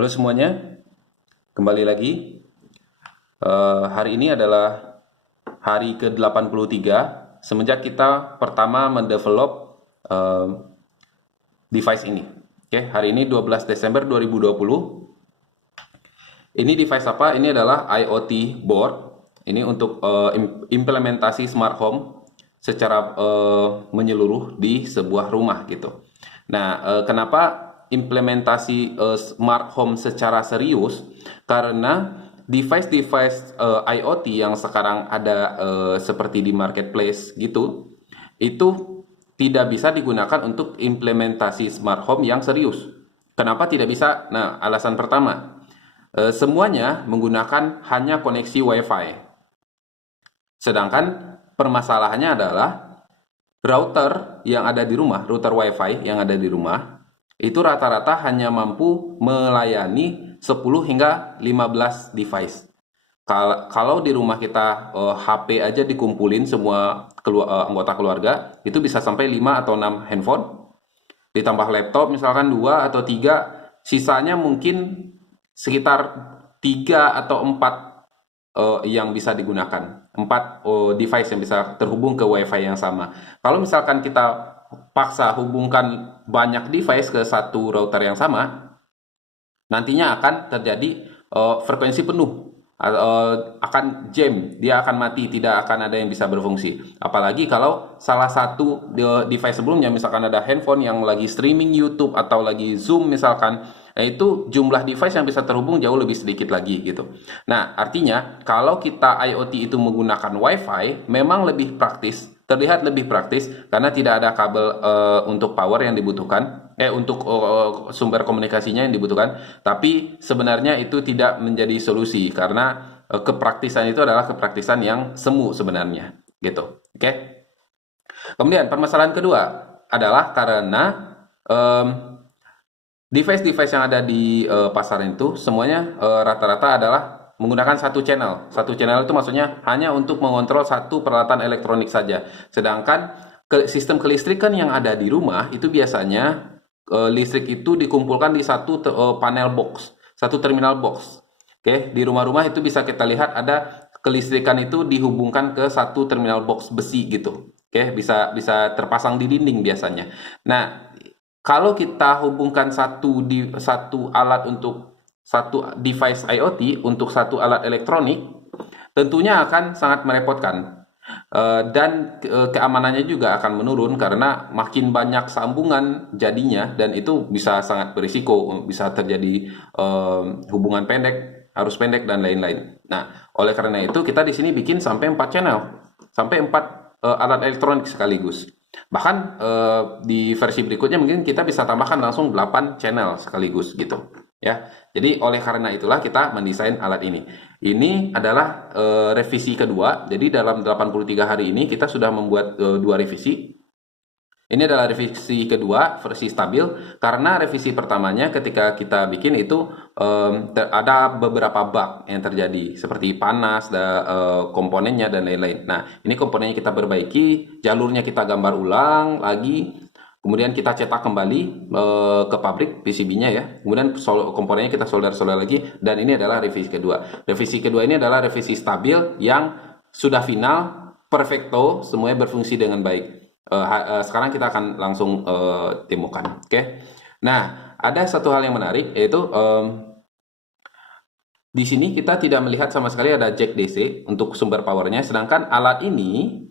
Halo semuanya, kembali lagi. Hari ini adalah hari ke-83 semenjak kita pertama mendevelop device ini. Oke, hari ini 12 Desember 2020. Ini device apa? Ini adalah IoT board. Ini untuk implementasi smart home secara menyeluruh di sebuah rumah gitu. Nah, kenapa implementasi smart home secara serius? Karena device-device IoT yang sekarang ada seperti di marketplace gitu, itu tidak bisa digunakan untuk implementasi smart home yang serius. Kenapa tidak bisa? Nah, alasan pertama, semuanya menggunakan hanya koneksi Wi-Fi. Sedangkan permasalahannya adalah router yang ada di rumah, router Wi-Fi yang ada di rumah, itu rata-rata hanya mampu melayani 10 hingga 15 device. Kalau di rumah kita HP aja dikumpulin semua anggota keluarga, itu bisa sampai 5 atau 6 handphone. Ditambah laptop misalkan 2 atau 3, sisanya mungkin sekitar 3 atau 4 yang bisa digunakan. 4 device yang bisa terhubung ke WiFi yang sama. Kalau misalkan kita paksa hubungkan banyak device ke satu router yang sama, nantinya akan terjadi frekuensi penuh, akan jam, dia akan mati, tidak akan ada yang bisa berfungsi. Apalagi kalau salah satu device sebelumnya, misalkan ada handphone yang lagi streaming YouTube atau lagi Zoom misalkan, itu jumlah device yang bisa terhubung jauh lebih sedikit lagi gitu. Nah, artinya kalau kita IoT itu menggunakan WiFi, memang lebih praktis, terlihat lebih praktis karena tidak ada kabel untuk power yang dibutuhkan, untuk sumber komunikasinya yang dibutuhkan. Tapi sebenarnya itu tidak menjadi solusi karena kepraktisan itu adalah kepraktisan yang semu sebenarnya, gitu. Oke. Kemudian permasalahan kedua adalah karena device-device yang ada di pasaran itu semuanya rata-rata adalah menggunakan satu channel. Satu channel itu maksudnya hanya untuk mengontrol satu peralatan elektronik saja. Sedangkan sistem kelistrikan yang ada di rumah itu biasanya listrik itu dikumpulkan di satu panel box, satu terminal box. Oke, di rumah-rumah itu bisa kita lihat ada kelistrikan itu dihubungkan ke satu terminal box besi gitu. Oke, bisa terpasang di dinding biasanya. Nah, kalau kita hubungkan satu alat untuk satu device IoT untuk satu alat elektronik, tentunya akan sangat merepotkan. Dan keamanannya juga akan menurun karena makin banyak sambungan jadinya, dan itu bisa sangat berisiko, bisa terjadi hubungan pendek, arus pendek dan lain-lain. Nah, oleh karena itu kita di sini bikin sampai 4 channel, sampai 4 alat elektronik sekaligus. Bahkan di versi berikutnya mungkin kita bisa tambahkan langsung 8 channel sekaligus gitu. Ya, jadi oleh karena itulah kita mendesain alat ini. Ini adalah revisi kedua. Jadi dalam 83 hari ini kita sudah membuat 2 revisi. Ini adalah revisi kedua versi stabil karena revisi pertamanya ketika kita bikin itu ada beberapa bug yang terjadi seperti panas, komponennya dan lain-lain. Nah, ini komponennya kita perbaiki, jalurnya kita gambar ulang lagi. Kemudian kita cetak kembali ke pabrik PCB-nya ya. Kemudian komponennya kita solder-solder lagi, dan ini adalah revisi kedua. Revisi kedua ini adalah revisi stabil yang sudah final, perfecto, semuanya berfungsi dengan baik. Sekarang kita akan langsung temukan. Oke. Nah, ada satu hal yang menarik yaitu di sini kita tidak melihat sama sekali ada jack DC untuk sumber powernya, sedangkan alat ini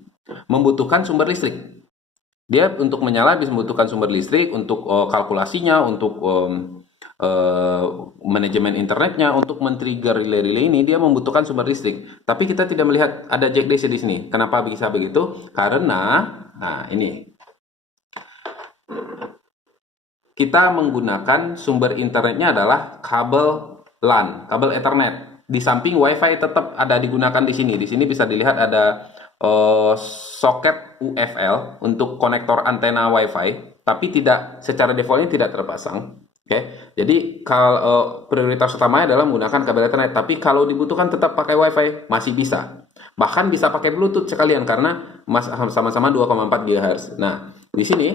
membutuhkan sumber listrik. Dia untuk menyala bisa membutuhkan sumber listrik untuk kalkulasinya, untuk manajemen internetnya, untuk men-trigger relay-relay ini dia membutuhkan sumber listrik. Tapi kita tidak melihat ada jack DC di sini. Kenapa bisa begitu? Karena, nah ini, kita menggunakan sumber internetnya adalah kabel LAN, kabel Ethernet. Di samping WiFi tetap ada digunakan di sini. Di sini bisa dilihat ada soket UFL untuk konektor antena WiFi, tapi tidak secara defaultnya tidak terpasang. Oke, jadi kalau prioritas utamanya adalah menggunakan kabel Ethernet, tapi kalau dibutuhkan tetap pakai WiFi masih bisa. Bahkan bisa pakai Bluetooth sekalian karena sama-sama 2,4 GHz. Nah, di sini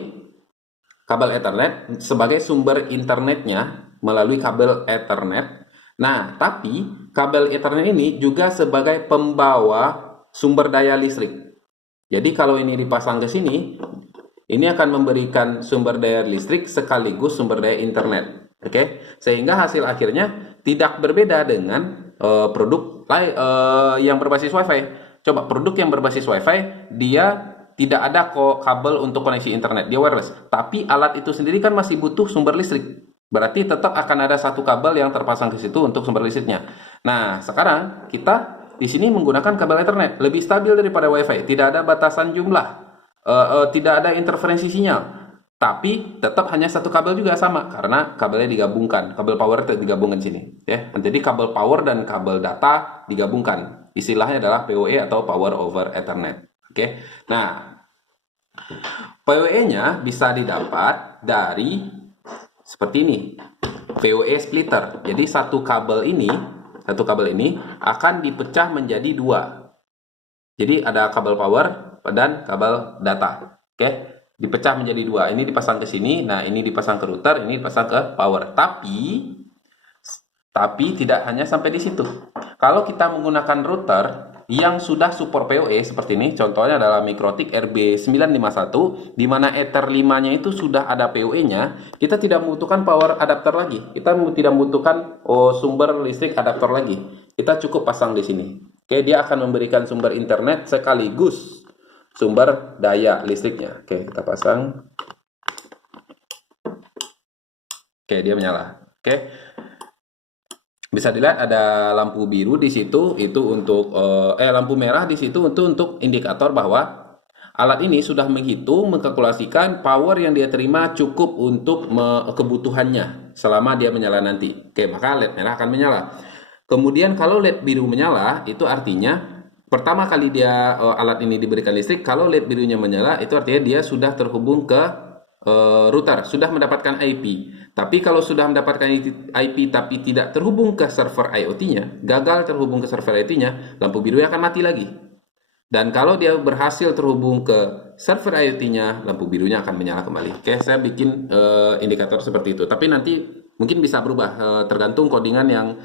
kabel Ethernet sebagai sumber internetnya melalui kabel Ethernet. Nah, tapi kabel Ethernet ini juga sebagai pembawa sumber daya listrik. Jadi kalau ini dipasang ke sini, ini akan memberikan sumber daya listrik sekaligus sumber daya internet. Oke, sehingga hasil akhirnya tidak berbeda dengan produk yang berbasis WiFi. Coba produk yang berbasis WiFi, dia tidak ada kok kabel untuk koneksi internet, dia wireless. Tapi alat itu sendiri kan masih butuh sumber listrik. Berarti tetap akan ada satu kabel yang terpasang ke situ untuk sumber listriknya. Nah, sekarang kita di sini menggunakan kabel Ethernet, lebih stabil daripada WiFi. Tidak ada batasan jumlah, tidak ada interferensi sinyal. Tapi tetap hanya satu kabel juga sama karena kabelnya digabungkan, kabel power digabungkan sini. Ya, jadi kabel power dan kabel data digabungkan. Istilahnya adalah PoE atau Power over Ethernet. Oke, nah PoE-nya bisa didapat dari seperti ini, PoE splitter. Jadi satu kabel ini akan dipecah menjadi dua. Jadi ada kabel power dan kabel data. Oke, dipecah menjadi dua. Ini dipasang ke sini, nah ini dipasang ke router, ini dipasang ke power. Tapi tidak hanya sampai di situ. Kalau kita menggunakan router yang sudah support PoE seperti ini, contohnya adalah Mikrotik RB951, di mana Ether 5-nya itu sudah ada PoE-nya, kita tidak membutuhkan power adapter lagi. Kita tidak membutuhkan sumber listrik adapter lagi. Kita cukup pasang di sini. Oke, dia akan memberikan sumber internet sekaligus sumber daya listriknya. Oke, kita pasang. Oke, dia menyala. Oke. Bisa dilihat ada lampu biru di situ, itu untuk lampu merah di situ untuk indikator bahwa alat ini sudah mengkalkulasikan power yang dia terima cukup untuk kebutuhannya selama dia menyala nanti. Oke, maka LED merah akan menyala. Kemudian kalau LED biru menyala, itu artinya pertama kali dia alat ini diberikan listrik. Kalau LED birunya menyala, itu artinya dia sudah terhubung ke router, sudah mendapatkan IP. Tapi kalau sudah mendapatkan IP tapi tidak terhubung ke server IoT-nya, gagal terhubung ke server IoT-nya, lampu birunya akan mati lagi. Dan kalau dia berhasil terhubung ke server IoT-nya, lampu birunya akan menyala kembali. Oke, saya bikin indikator seperti itu. Tapi nanti mungkin bisa berubah, tergantung codingan yang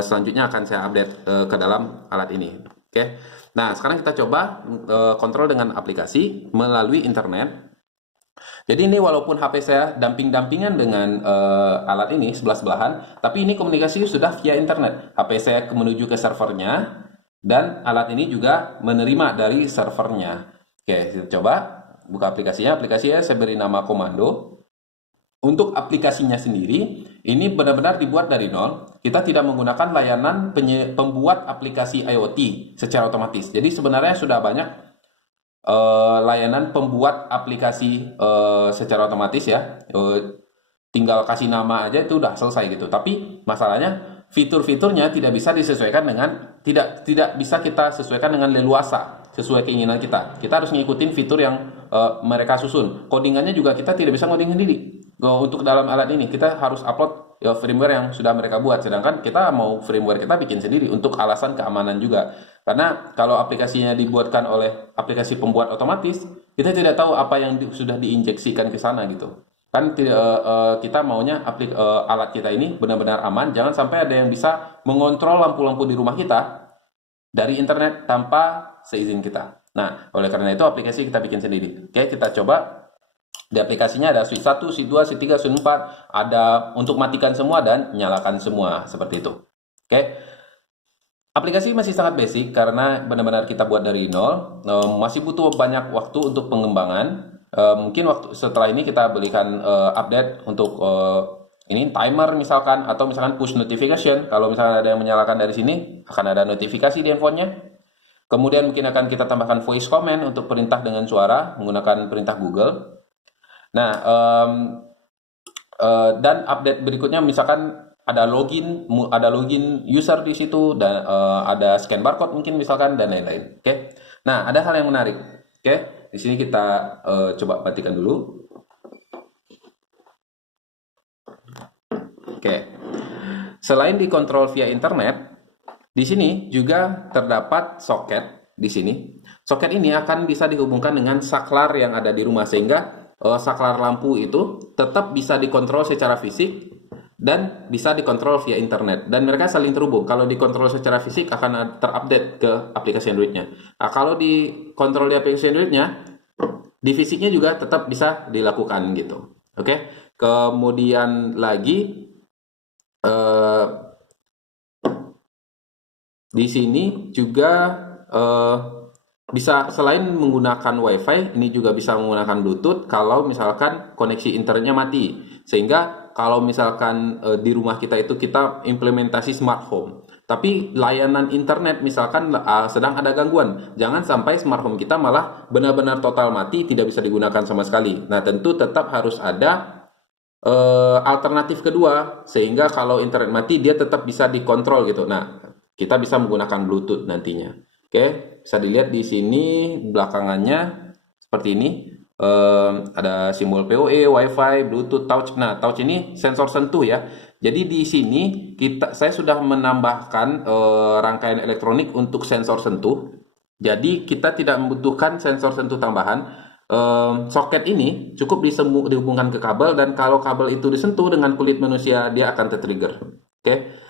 selanjutnya akan saya update ke dalam alat ini. Oke. Nah, sekarang kita coba kontrol dengan aplikasi melalui internet. Jadi ini walaupun HP saya damping-dampingan dengan alat ini sebelah-sebelahan, tapi ini komunikasi sudah via internet. HP saya menuju ke servernya, dan alat ini juga menerima dari servernya. Oke, kita coba buka aplikasinya. Aplikasinya saya beri nama komando. Untuk aplikasinya sendiri, ini benar-benar dibuat dari nol. Kita tidak menggunakan layanan pembuat aplikasi IoT secara otomatis. Jadi sebenarnya sudah banyak layanan pembuat aplikasi secara otomatis ya, tinggal kasih nama aja itu udah selesai gitu. Tapi masalahnya fitur-fiturnya tidak bisa disesuaikan dengan tidak bisa kita sesuaikan dengan leluasa sesuai keinginan kita. Kita harus ngikutin fitur yang mereka susun. Codingannya juga kita tidak bisa ngoding sendiri. Untuk dalam alat ini kita harus upload firmware yang sudah mereka buat. Sedangkan kita mau firmware kita bikin sendiri untuk alasan keamanan juga. Karena kalau aplikasinya dibuatkan oleh aplikasi pembuat otomatis, kita tidak tahu apa yang sudah diinjeksikan ke sana gitu. Kan kita maunya alat kita ini benar-benar aman. Jangan sampai ada yang bisa mengontrol lampu-lampu di rumah kita dari internet tanpa seizin kita. Nah, oleh karena itu aplikasi kita bikin sendiri. Oke, kita coba. Di aplikasinya ada switch 1, switch 2, switch 3, switch 4, ada untuk matikan semua dan nyalakan semua, seperti itu. Oke. Aplikasi masih sangat basic karena benar-benar kita buat dari nol. Masih butuh banyak waktu untuk pengembangan. Mungkin waktu setelah ini kita berikan update untuk ini timer misalkan, atau misalkan push notification. Kalau misalnya ada yang menyalakan dari sini, akan ada notifikasi di handphonenya. Kemudian mungkin akan kita tambahkan voice command untuk perintah dengan suara menggunakan perintah Google. Nah, dan update berikutnya misalkan ada login user di situ, dan ada scan barcode mungkin misalkan, dan lain-lain. Oke. Nah, ada hal yang menarik. Oke, di sini kita coba matikan dulu. Oke. Selain dikontrol via internet, di sini juga terdapat soket di sini. Soket ini akan bisa dihubungkan dengan saklar yang ada di rumah, sehingga saklar lampu itu tetap bisa dikontrol secara fisik dan bisa dikontrol via internet, dan mereka saling terhubung. Kalau dikontrol secara fisik akan terupdate ke aplikasi Androidnya. Nah, kalau dikontrol di aplikasi Androidnya, di fisiknya juga tetap bisa dilakukan gitu. Oke. Kemudian lagi eh, di sini juga eh, bisa selain menggunakan WiFi, ini juga bisa menggunakan Bluetooth kalau misalkan koneksi internetnya mati. Sehingga kalau misalkan di rumah kita itu kita implementasi smart home, tapi layanan internet misalkan sedang ada gangguan, jangan sampai smart home kita malah benar-benar total mati, tidak bisa digunakan sama sekali. Nah, tentu tetap harus ada alternatif kedua, sehingga kalau internet mati dia tetap bisa dikontrol gitu. Nah, kita bisa menggunakan Bluetooth nantinya. Oke, bisa dilihat di sini belakangannya seperti ini. Ada simbol PoE, WiFi, Bluetooth, Touch. Nah, Touch ini sensor sentuh ya. Jadi di sini saya sudah menambahkan rangkaian elektronik untuk sensor sentuh. Jadi kita tidak membutuhkan sensor sentuh tambahan. Soket ini cukup dihubungkan ke kabel, dan kalau kabel itu disentuh dengan kulit manusia dia akan tertrigger. Oke.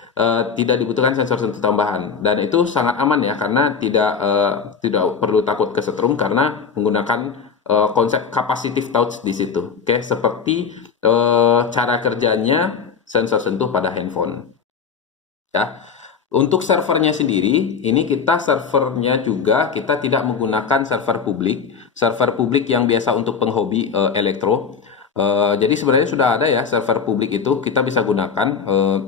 Tidak dibutuhkan sensor sentuh tambahan, dan itu sangat aman ya, karena tidak perlu takut kesetrum karena menggunakan konsep capacitive touch di situ. Oke, seperti cara kerjanya sensor sentuh pada handphone. Ya. Untuk servernya sendiri, ini servernya juga kita tidak menggunakan server publik. Server publik yang biasa untuk penghobi elektro. Jadi sebenarnya sudah ada ya server publik itu kita bisa gunakan,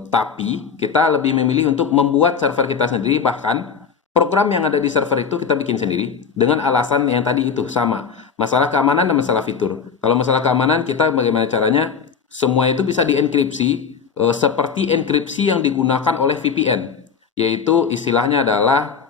tapi kita lebih memilih untuk membuat server kita sendiri, bahkan program yang ada di server itu kita bikin sendiri dengan alasan yang tadi itu sama, masalah keamanan dan masalah fitur. Kalau masalah keamanan kita bagaimana caranya, semua itu bisa dienkripsi seperti enkripsi yang digunakan oleh VPN, yaitu istilahnya adalah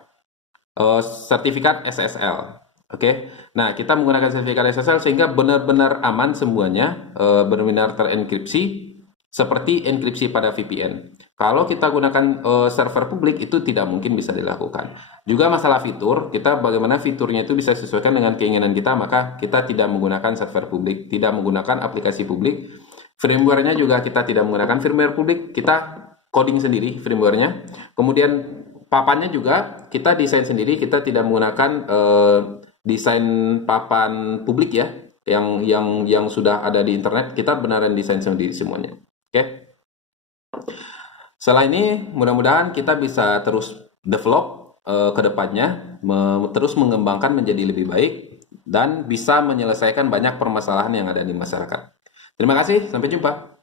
sertifikat SSL. Oke, nah kita menggunakan sertifikat SSL sehingga benar-benar aman semuanya, benar-benar terenkripsi seperti enkripsi pada VPN. Kalau kita gunakan server publik itu tidak mungkin bisa dilakukan. Juga masalah fitur, kita bagaimana fiturnya itu bisa sesuaikan dengan keinginan kita, maka kita tidak menggunakan server publik, tidak menggunakan aplikasi publik. Firmware-nya juga kita tidak menggunakan firmware publik, kita coding sendiri firmware-nya. Kemudian papannya juga kita desain sendiri, kita tidak menggunakan desain papan publik ya, yang sudah ada di internet. Kita benaran desain sendiri semuanya. Oke. Setelah ini mudah-mudahan kita bisa terus develop ke depannya, terus mengembangkan menjadi lebih baik dan bisa menyelesaikan banyak permasalahan yang ada di masyarakat. Terima kasih, sampai jumpa.